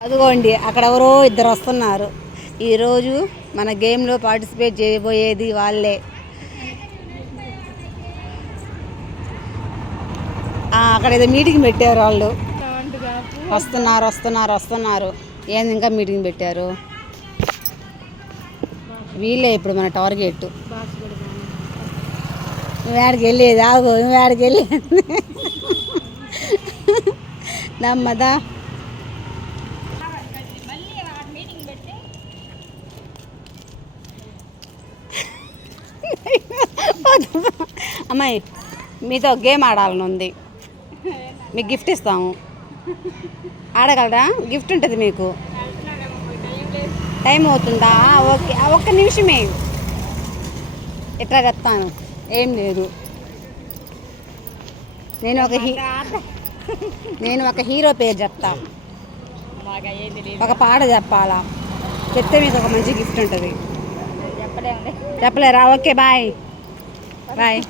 అదిగోండి అక్కడ ఎవరో ఇద్దరు వస్తున్నారు. ఈరోజు మన గేమ్లో పార్టిసిపేట్ చేయబోయేది వాళ్ళే. అక్కడ ఏదో మీటింగ్ పెట్టారు వాళ్ళు. వస్తున్నారు వస్తున్నారు వస్తున్నారు. ఏంది ఇంకా మీటింగ్ పెట్టారు? వీళ్ళే ఇప్పుడు మన టార్గెట్ వేడికి వెళ్ళేది? ఆగు వేడికి వెళ్ళేది? నమ్మదా? అమ్మాయి మీతో గేమ్ ఆడాలని ఉంది మీకు గిఫ్ట్ ఇస్తాము. ఆడగలరా? గిఫ్ట్ ఉంటుంది మీకు. టైం అవుతుందా? ఓకే. ఒక్క నిమిషమే. ఎట్లా చెప్తాను? ఏం లేదు. నేను ఒక హీ నేను ఒక హీరో పేరు చెప్తా. ఒక పాట చెప్పాలా? చెప్తే మీకు ఒక మంచి గిఫ్ట్ ఉంటుంది. చెప్పలేరా? Okay bye bye